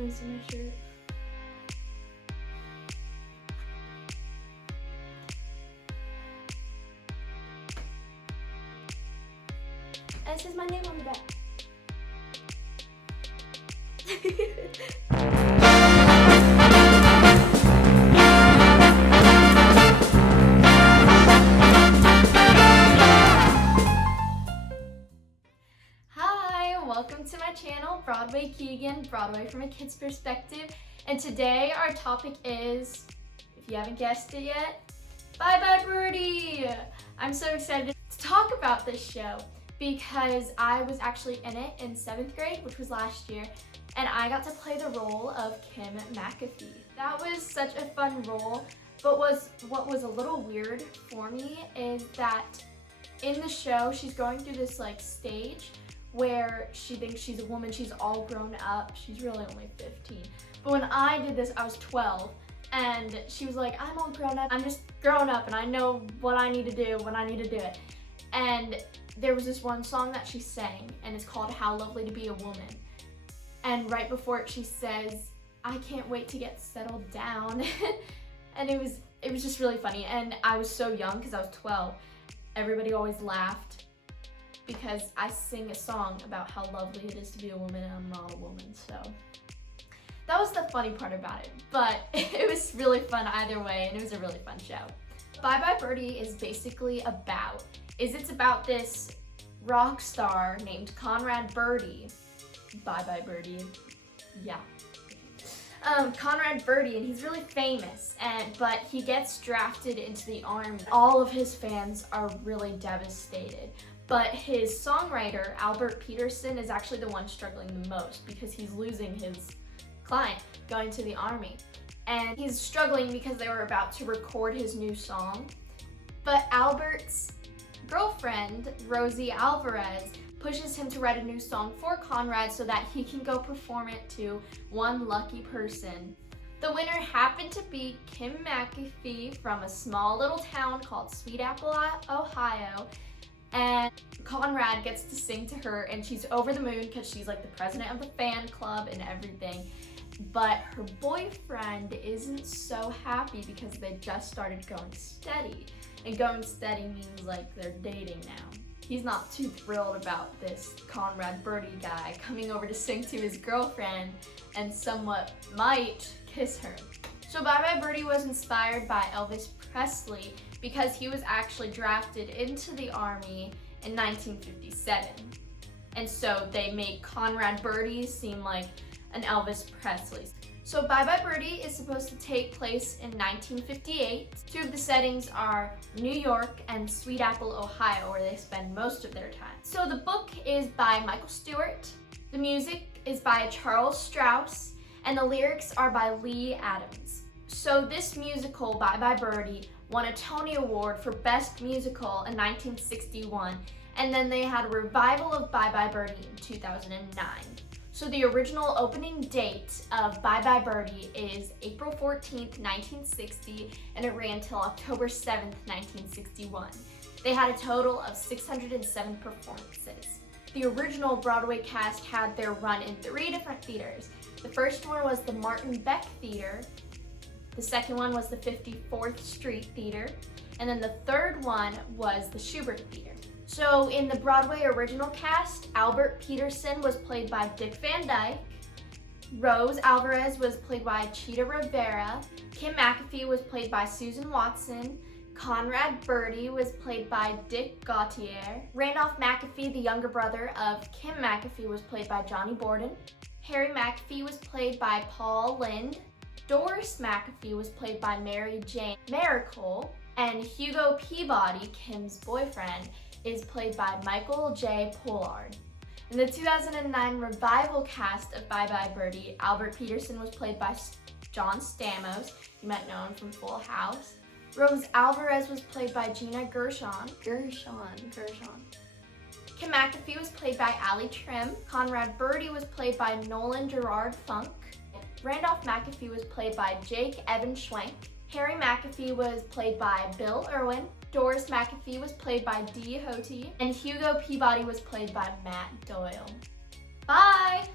Let me see my shirt. And it says my name on the back. Hi, welcome to my channel, Broadway Keegan, Broadway from a kid's perspective. And today our topic is, if you haven't guessed it yet, Bye Bye Birdie! I'm so excited to talk about this show because I was actually in it in 7th grade, which was last year, and I got to play the role of Kim McAfee. That was such a fun role, but what was a little weird for me is that in the show, she's going through this like stage where she thinks she's a woman, she's all grown up, she's really only 15. But when I did this, I was 12, and she was like, I'm all grown up, I'm just grown up and I know what I need to do when I need to do it. And there was this one song that she sang, and it's called How Lovely to Be a Woman. And right before it, she says, I can't wait to get settled down. And it was just really funny. And I was so young because I was 12. Everybody always laughed because I sing a song about how lovely it is to be a woman, and I'm not a woman, so that was the funny part about it. But it was really fun either way, and it was a really fun show. Bye Bye Birdie is basically about this rock star named Conrad Birdie. Bye Bye Birdie, yeah. Conrad Birdie, and he's really famous, but he gets drafted into the army. All of his fans are really devastated, but his songwriter, Albert Peterson, is actually the one struggling the most because he's losing his client going to the army. And he's struggling because they were about to record his new song, but Albert's girlfriend, Rosie Alvarez, pushes him to write a new song for Conrad so that he can go perform it to one lucky person. The winner happened to be Kim McAfee from a small little town called Sweet Apple, Ohio, and Conrad gets to sing to her, and she's over the moon because she's like the president of the fan club and everything. But her boyfriend isn't so happy because they just started going steady. And going steady means like they're dating now. He's not too thrilled about this Conrad Birdie guy coming over to sing to his girlfriend and somewhat might kiss her. So Bye Bye Birdie was inspired by Elvis Presley because he was actually drafted into the army in 1957. And so they made Conrad Birdie seem like an Elvis Presley. So Bye Bye Birdie is supposed to take place in 1958. Two of the settings are New York and Sweet Apple, Ohio, where they spend most of their time. So the book is by Michael Stewart, the music is by Charles Strauss, and the lyrics are by Lee Adams. So this musical, Bye Bye Birdie, won a Tony Award for Best Musical in 1961, and then they had a revival of Bye Bye Birdie in 2009. So the original opening date of Bye Bye Birdie is April 14th, 1960, and it ran till October 7th, 1961. They had a total of 607 performances. The original Broadway cast had their run in 3 different theaters. The first one was the Martin Beck Theater, the second one was the 54th Street Theater, and then the third one was the Schubert Theater. So in the Broadway original cast, Albert Peterson was played by Dick Van Dyke, Rose Alvarez was played by Chita Rivera, Kim McAfee was played by Susan Watson, Conrad Birdie was played by Dick Gautier, Randolph McAfee, the younger brother of Kim McAfee, was played by Johnny Borden, Harry McAfee was played by Paul Lynde, Doris McAfee was played by Mary Jane Miracle, and Hugo Peabody, Kim's boyfriend, is played by Michael J. Pollard. In the 2009 revival cast of Bye Bye Birdie, Albert Peterson was played by John Stamos, you might know him from Full House. Rose Alvarez was played by Gina Gershon. Kim McAfee was played by Allie Trim. Conrad Birdie was played by Nolan Gerard Funk. Randolph McAfee was played by Jake Evan Schwenk. Harry McAfee was played by Bill Irwin. Doris McAfee was played by Dee Hotie. And Hugo Peabody was played by Matt Doyle. Bye!